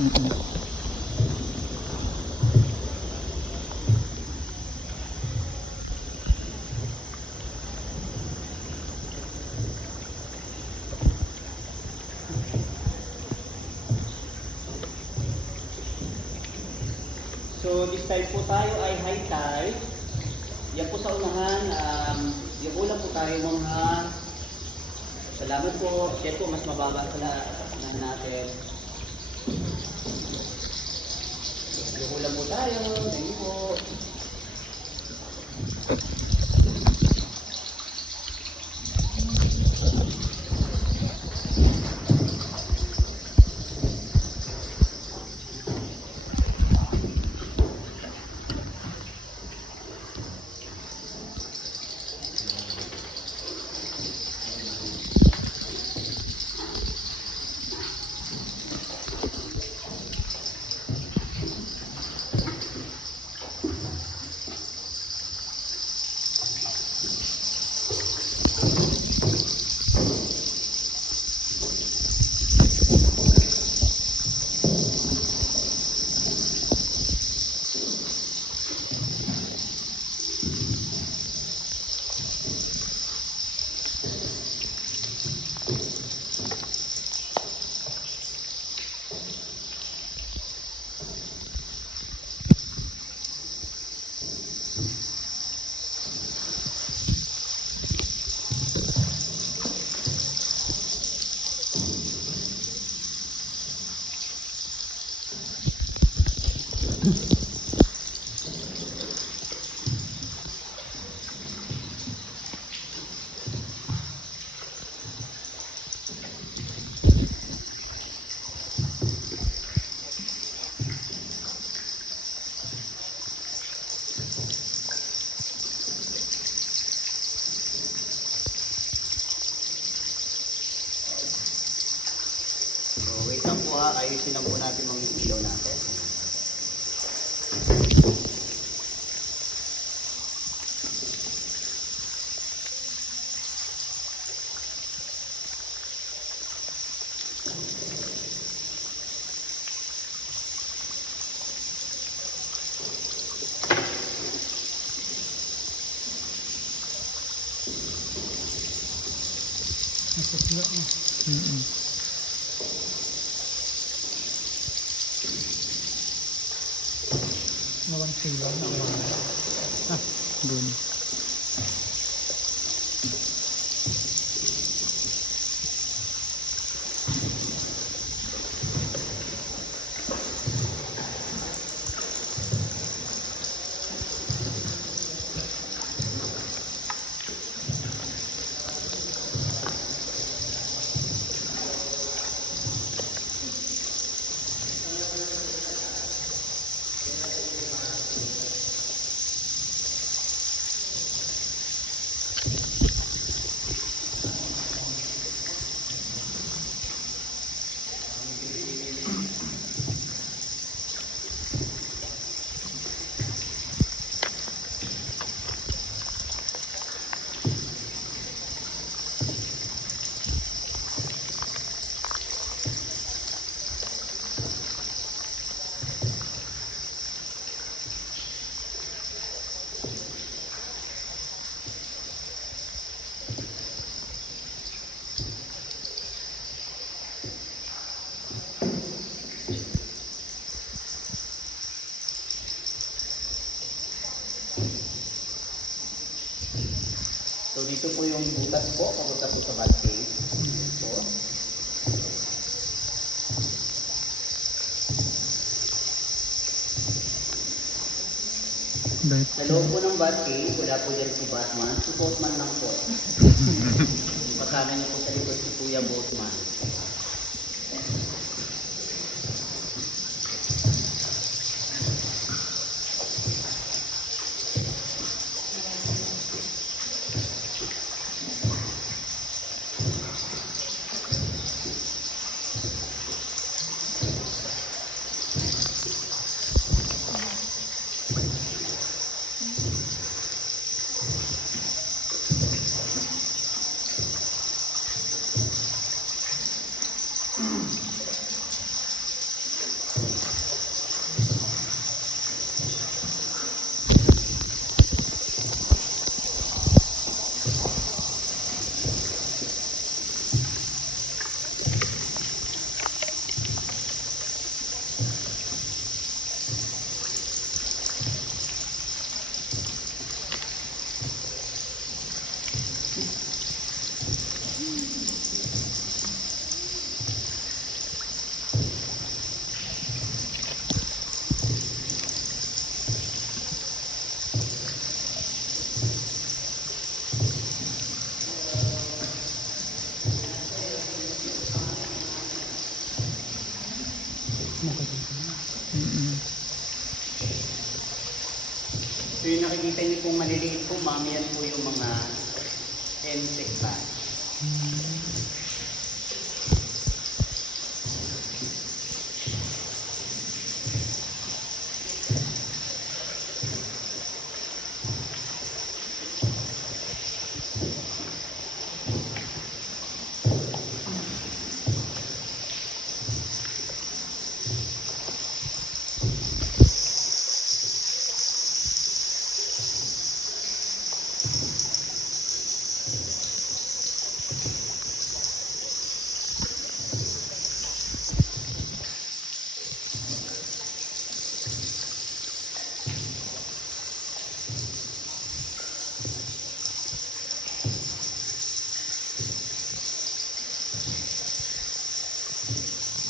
So this time po tayo ay high tide. Yan po sa unahan, yung ulam po tayo mga salamat po. Share po mas mababa sa natin. Yung ulam po tayo. Thank you po. Wait lang po ha, ayusin lang po natin mga ilaw natin. Nawan sila na wala. Dun. So dito po yung butas po, papunta po sa bad case. Po. Sa loob po ng bad case, wala po dyan si Batman. Si Boatman lang po. Kasama niyo po sa likod si Kuya Boatman. Mm-mm. So yung nakikita niyo pong maliliit po, ma'am, yan po yung mga insect bats.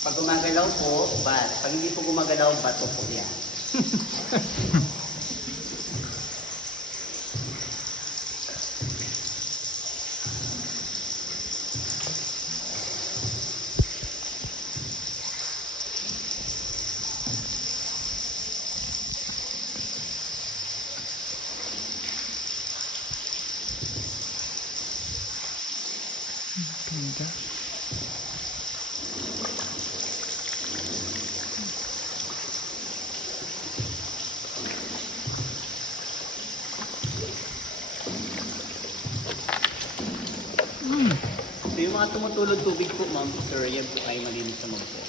Pag gumagalaw po, bat. Pag hindi po gumagalaw, bato po yan. Ganda. So yung mga tumutulog tubig po, ma'am, sir, yan po ay malinis naman po.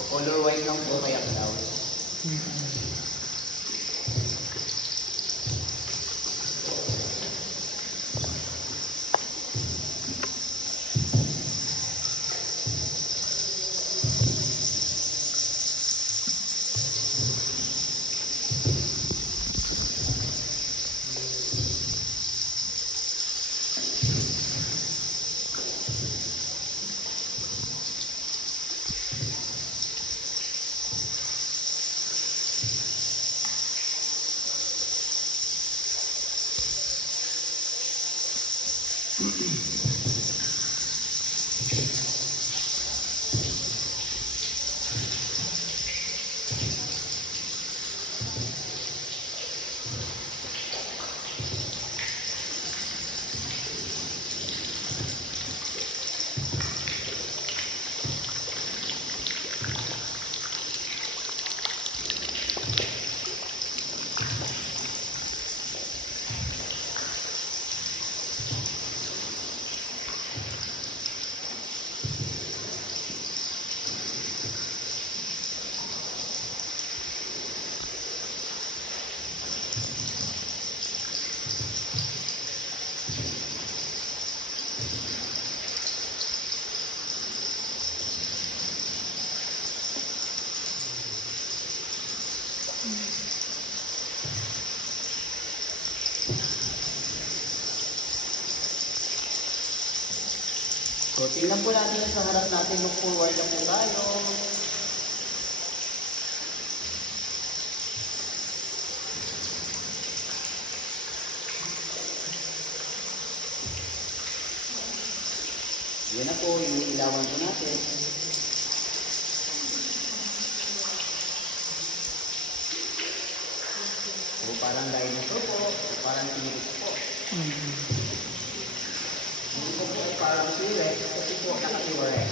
So color white lang po kaya cloud. So tingnan po natin yan sa harap natin, look forward na po tayo. Yan na po, yung ilawan po natin. So parang dinosaur po, parang tinilis po. Hindi po po ay parang T-Rex kasi po naka-T-Rex.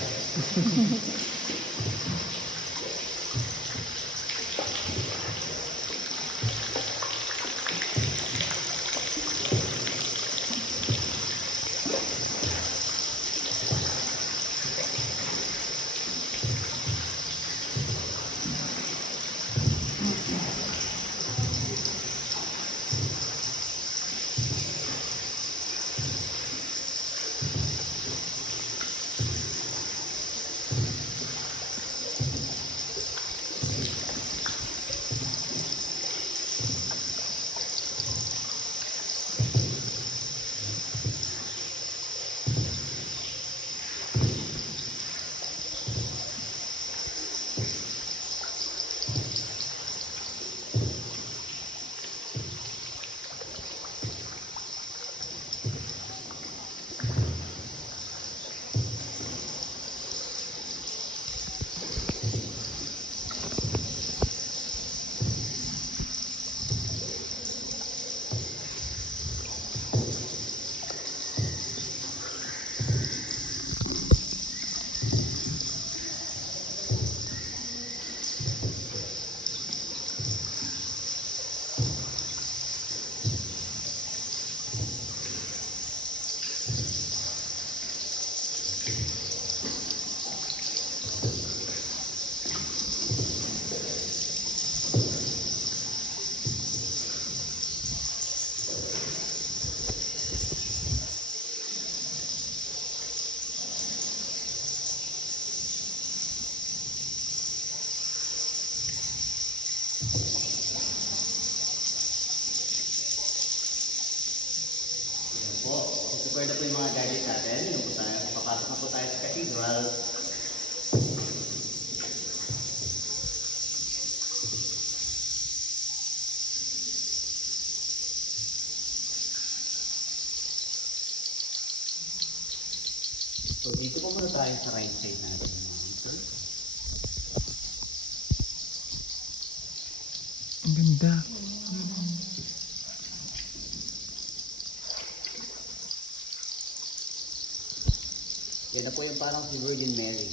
prepare na po yung mga gadgets natin. Yun po tayo. Papasok na po tayo sa cathedral. So dito po muna tayo sa right side natin. Sir. Ang ganda. Yan na po yung parang si Virgin Mary.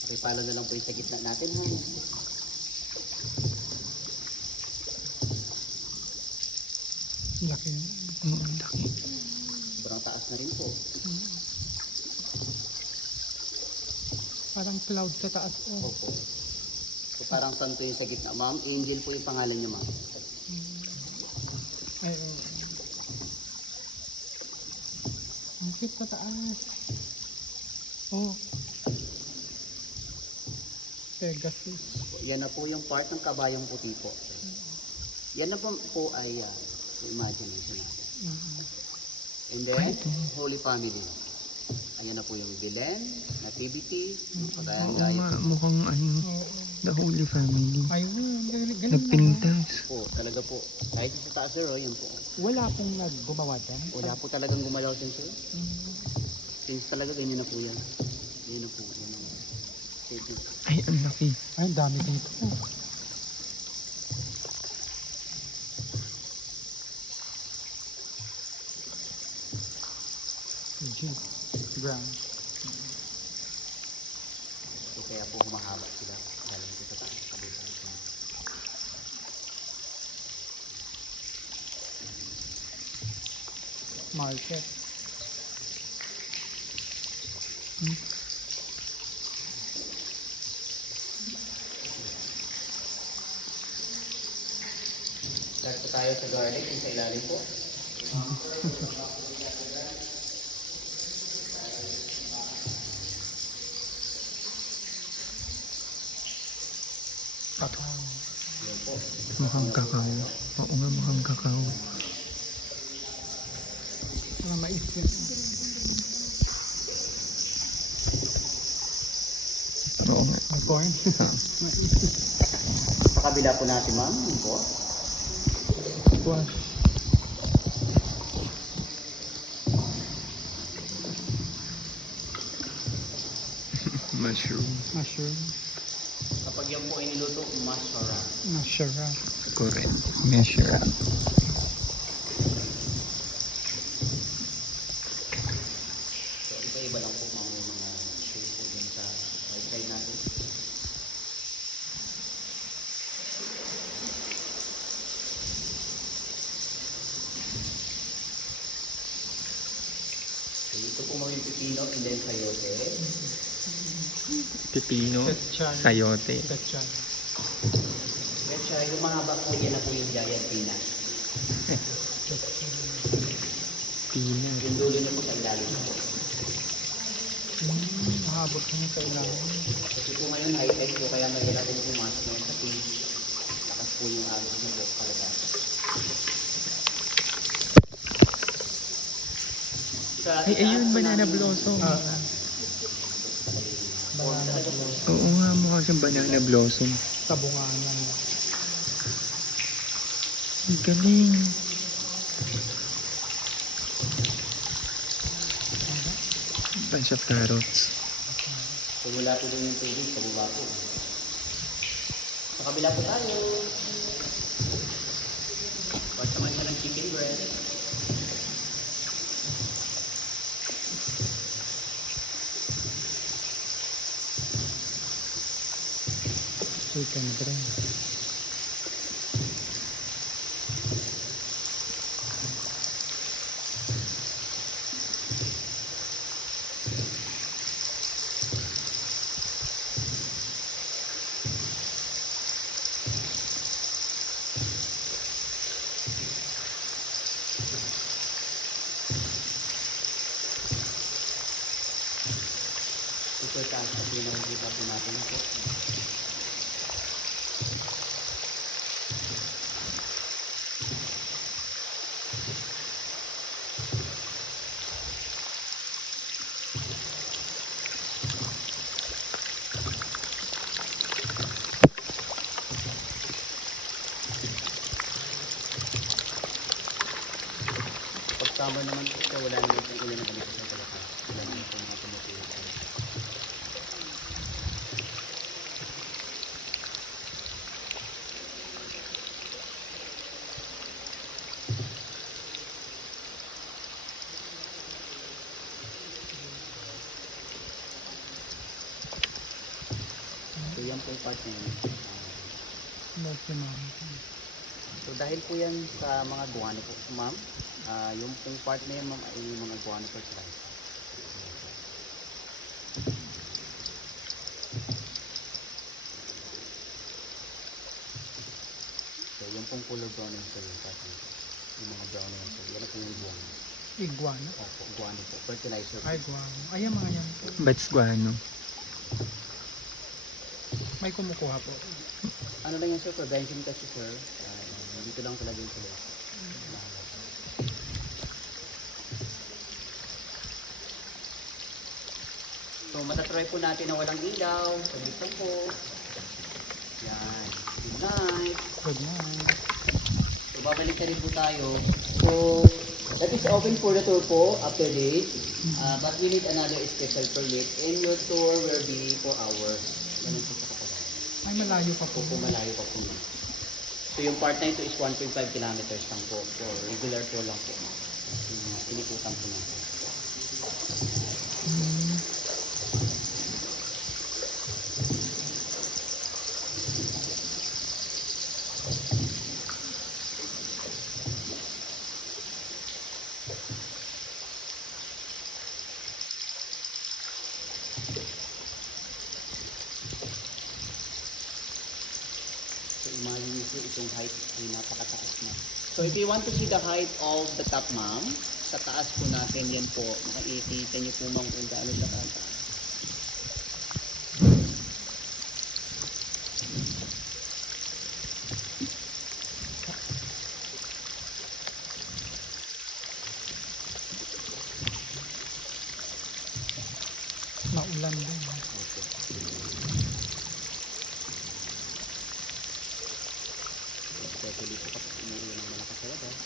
Pakipalo na lang po yung sa gitna natin. Ha? Laki. Laki. Sobrang taas na rin po. Parang cloud sa taas. Oh. Opo. So parang santo yung sa gitna. Ma'am, Angel po yung pangalan niya, ma'am. Ay, oh. Ang cute sa taas. Oh. Pegasus. Yan na po yung part ng kabayong puti po. Yan na po ay imagination natin. And then, Holy Family. Ayan na po yung Belen, Nativity, Oo Pagayang-gaya. nga, mukhang ano, Oo. The Holy Family. Ayun, galing Nagpintas. Po, talaga po. Kahit sa taas sir, yun po. Wala pong naggumawa dyan. Wala po talagang gumalaw din sir. Since talaga ganyan na po yan. Ganyan na po. Yan na. Thank you. Ay, ang laki. Ay, ang dami dito. G. Brown. So, kaya po humahaba sila. Galing po sa taas. Kabisa. Market. Start po tayo sa garlic. Yung sa ilalim po. Kakao. Yan po. Mukhang kakao. Oo nga, mukhang kakao. Mga mais yan. Oo nga. May corn. Mais. Sa kabila po natin ma'am. Yun po. Squash. Mushroom. Mushroom. Kapag yan po ay niluto, masarap. Mushroom. Correct. Measure. So, iba-iba lang po mga shape po dyan sa right side natin. So, ito po mga yung pipino and then sayote. Pipino. Petchan. Sayote. Petchan. At siya, yung mahaba po, yan na po yung giant peanut. Pina. Yung dulo niya po sa ilalim po. Mahabot niya sa ilalim. Kasi po ngayon high-tech po, kaya mahirapan po mas ngayon kasi lakas po yung agos niya po palabas. Ay, ayun, banana blossom. Banana blossom. Oo nga, mukha siyang banana blossom. Tabunganan. Ang galing. Bunch of carrots. So mula po din yung tubig, pababa po. Sa kabila po tayo. Part naman siya ng chicken breast. Chicken breast. Super taas na pinakikita po natin po. summer naman po siya, wala naman pong ulan na ganito sa talaga. Wala naman pong mga tumutuloy. So yan po yung part na yun. Smoky Mountain. So dahil po yan sa mga guano po, ma'am, yung pong part na yan, ma'am, ay mga guano fertilizer. So yung pong color brown yung soil, part na ito. Yung mga brown na yung soil, yan na po yung guano. Iguana. Opo, guano po, fertilizer po. Ay, guano. Ayan mga yan. Bats guano. May kumukuha po. Ano lang yan sir, prevention kasi sir, dito lang talaga yung sila. So matatry po natin na walang ilaw, saglit lang po. Yan, good night. Good night. So babalik na rin po tayo. So that is open for the tour po after this. But we need another special permit and your tour will be 4 hours. Ganun po sa kapagalan. Ay, malayo pa po. Opo, malayo pa po. So yung part na ito is 1.5 kilometers lang po. For regular tour lang po. Yung pinikutan po natin. Hmm. So imagine niyo po itong height ay napakataas na. So if you want to see the height of the top, ma'am, sa taas po natin yan po, makikita niyo po ma'am kung gaano siya kataas. Maulan din. Especially po kapag umuulan ng malakas sa labas.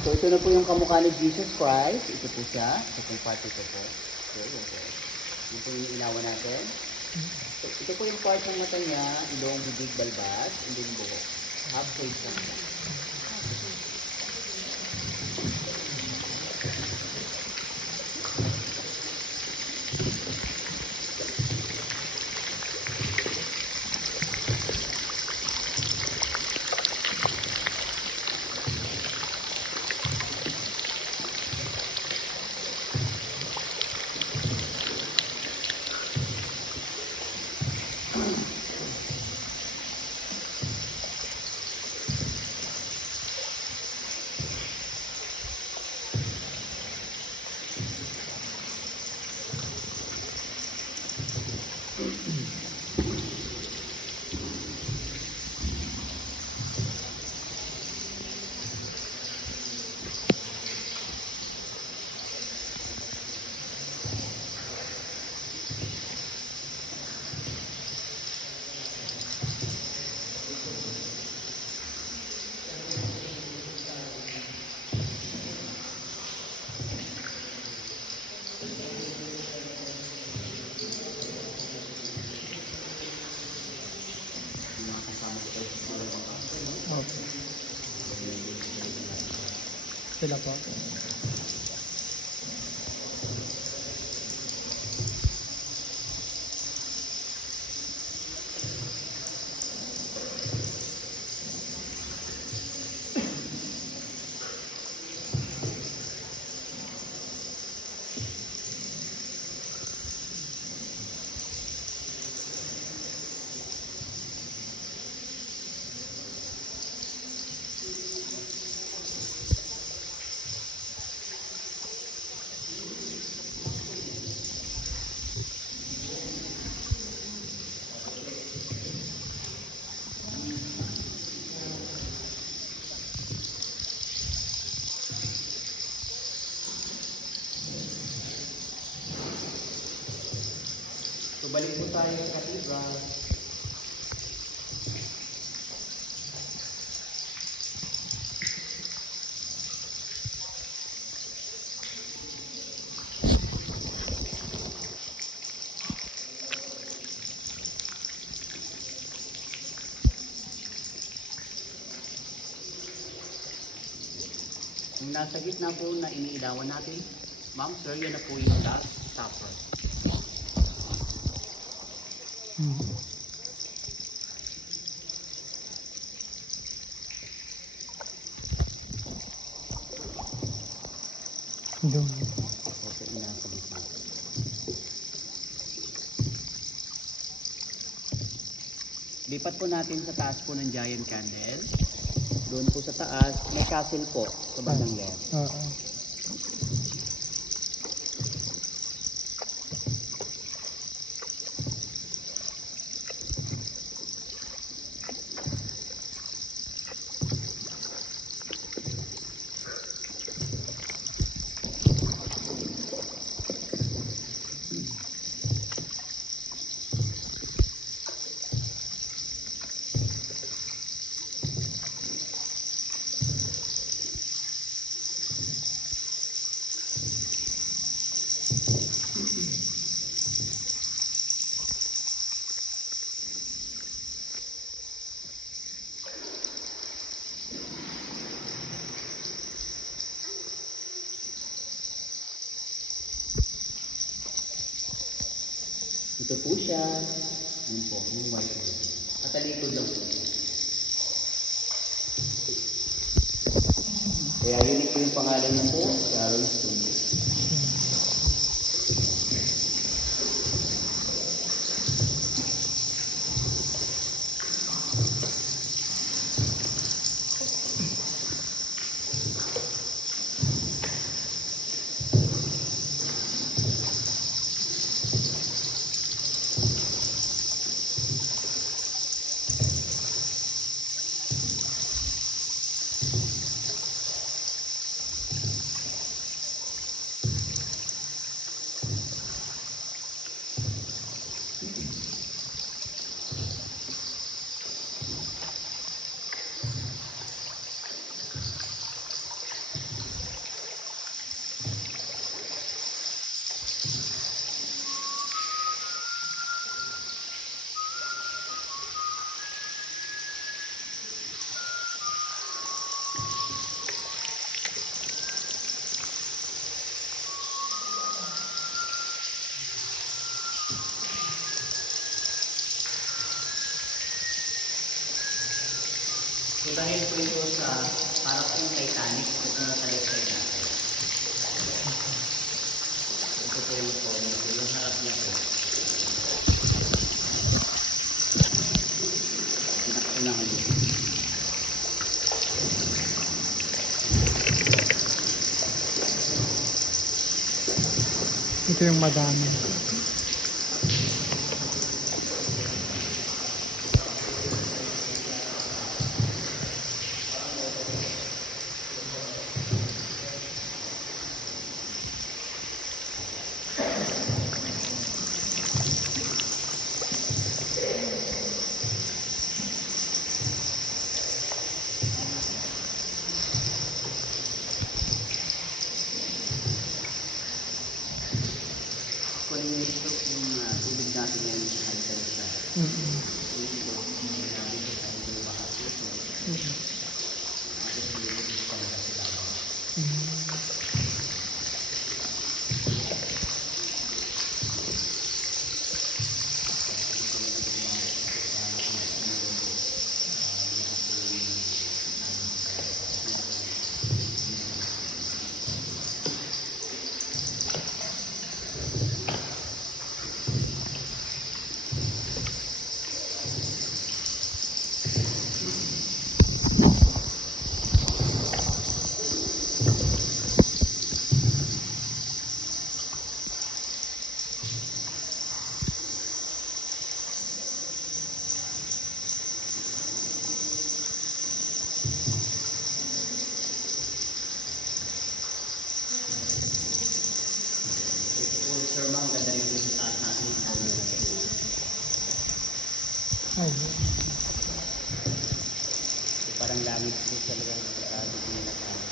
So ito na po yung kamukha ni Jesus Christ. Ito po siya. Ito po yung part ito po. So yun po. Ito yung inawa natin. So, ito po yung part ng mata niya, ilong, bibig, balbas, and then buhok. Half face lang siya. Yung mga kasama dito sa dalawang kaso, no? Okay. Sila po. So balik po tayo sa cathedral. Yung nasa gitna po na iniilawan natin, ma'am, sir, yan na po yung last supper. Doon. Okay, nasa gitna. Lipat po natin sa taas po ng giant candle. Doon po sa taas, may castle po sa bandang left. Oo. Ito po siya. Yun po, yung white one. Katalikod lang po. Kaya unique po yung pangalan niya po, Sharon Stone. So dahil po ito sa para po yung Titanic, ito na sa left side natin. Ito po yung corner po, yung harap niya po. Pinakaunahan niyo. Ito yung madami. Kung ito yung tubig natin ngayon sa high siya. Ito, hindi namin ito tayo yung bahas ito. Tapos nililibig talaga sila. Ay, So, parang langit po talaga dito nila tayo.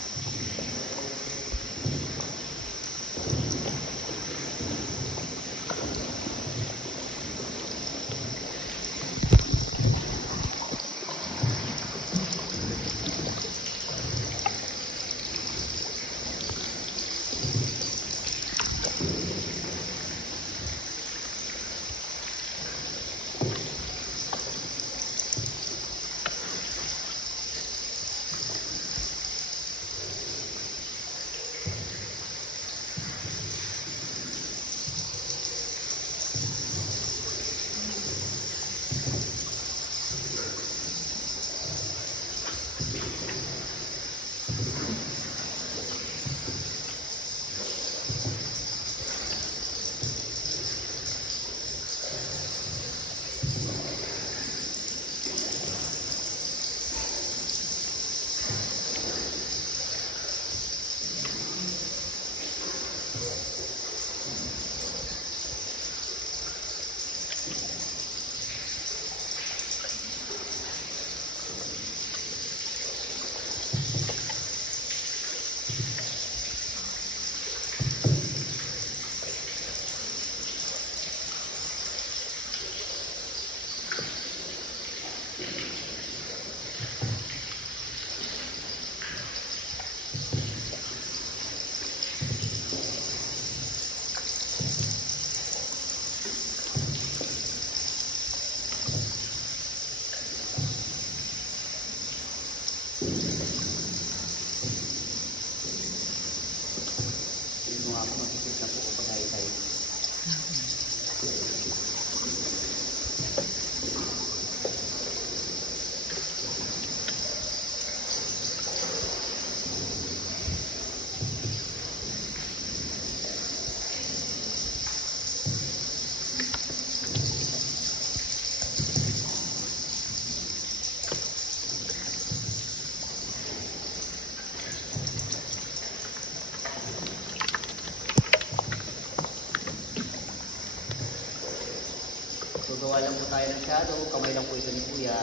Yung mga ako makikita na po kapag ay tayo. So gawa lang po tayo ng shadow, kamay lang po ito ni Kuya.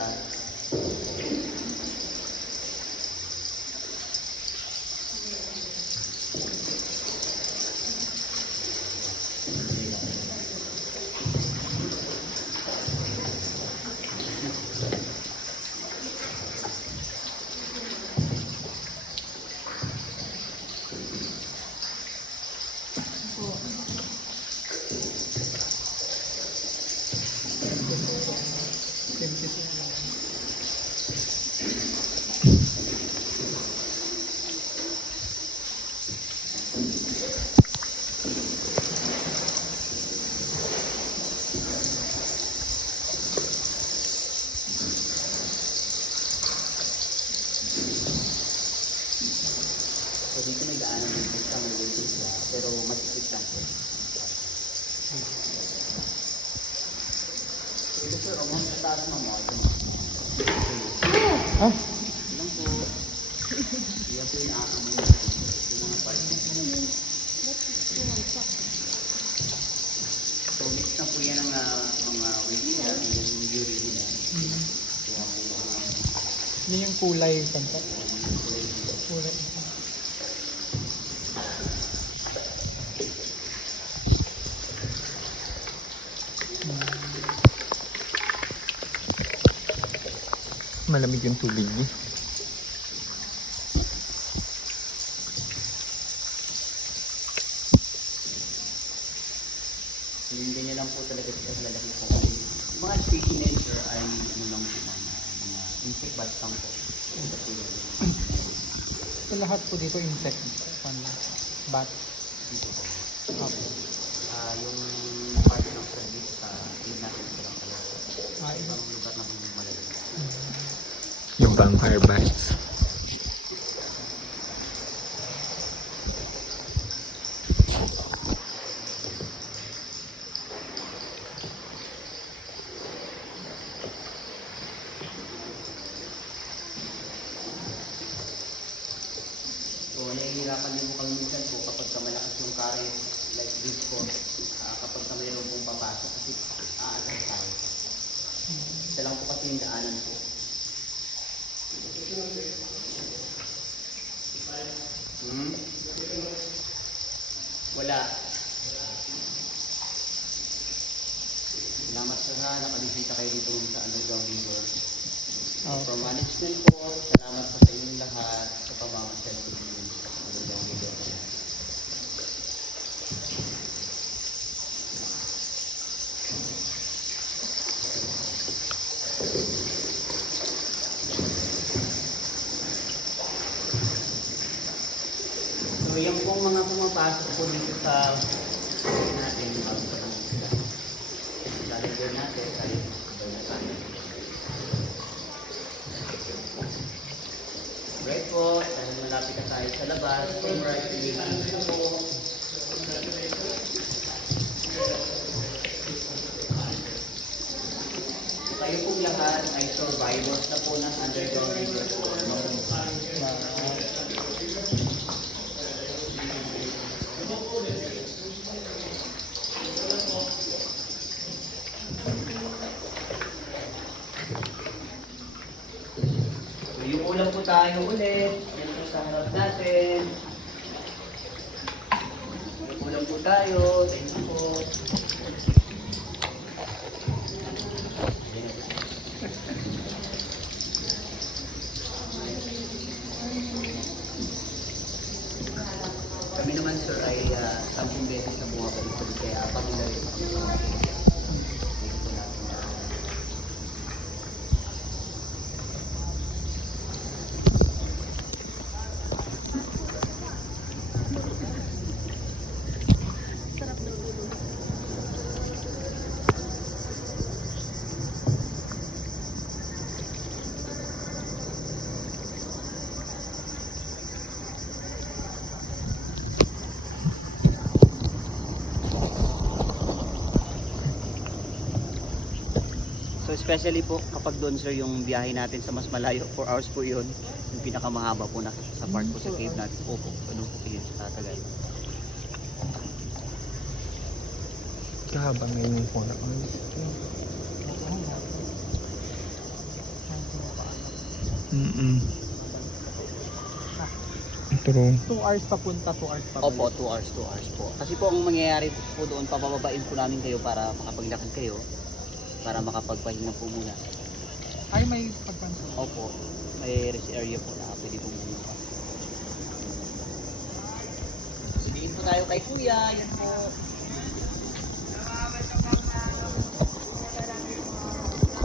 So dito may daanan ng pista ng waiting siya, pero masikip lang po. Ito sir, umang sa taas mo mo. ah, Ilang po. Iyan po yung naakamoy natin. Yung mga part niya. So mix na po yan ang mga waiting niya, yung urine nila. Kaya po yun yung kulay kanta. Kulay. Malamig yung tubig niya. yung ganyan lang po talaga sa lalaki po. Yung mga species nature ay ano lang po mga insect bats lang po. So, lahat po dito insect. Bat. Dito po. Apo. Yung part ng service, tingin natin ito lang talaga. Ibang lugar na yung malalim. Yung vampire bats. So, nahihirapan din po kami minsan po kapag malakas yung current, like this po, kapag mayroon pong papasok kasi aagas tayo. Isa lang po kasi yung daanan po. Hmm? Wala. Salamat sa nakabisita kayo dito sa Underground River. From management po, salamat po sa inyong lahat sa pamamasyal po dito sa Underground River. So yung pong mga pumapasok po dito sa natin, bago pa lang sila. Lalagyan natin, tayo na tayo. Right po, dahil malapit na tayo sa labas, congratulations po. Kayo pong lahat ay survivors na po ng Underground River po. So, yung ulam po tayo ulit. Yan po sa harap natin. Yung ulam po tayo. Thank you po. Kami naman sir ay 10 beses na bumabalik po dito. Kaya pamilya rin kami. Dito po natin. So especially po kapag doon sir yung biyahe natin sa mas malayo, 4 hours po yun. Yung pinakamahaba po na sa part po sa cave natin. Opo, ganun po yun sa Tatagal. Kahaba ngayon yung 4 hours. True. 2 hours papunta, 2 hours pabalik. Opo, 2 hours, 2 hours po. Kasi po ang mangyayari po doon, papababain po namin kayo para makapaglakad kayo. Para makapagpahinga po muna. Ay, may pagpansin. Opo, may rest area po na pwede po pumunta. Sabihin po tayo kay Kuya, yan po.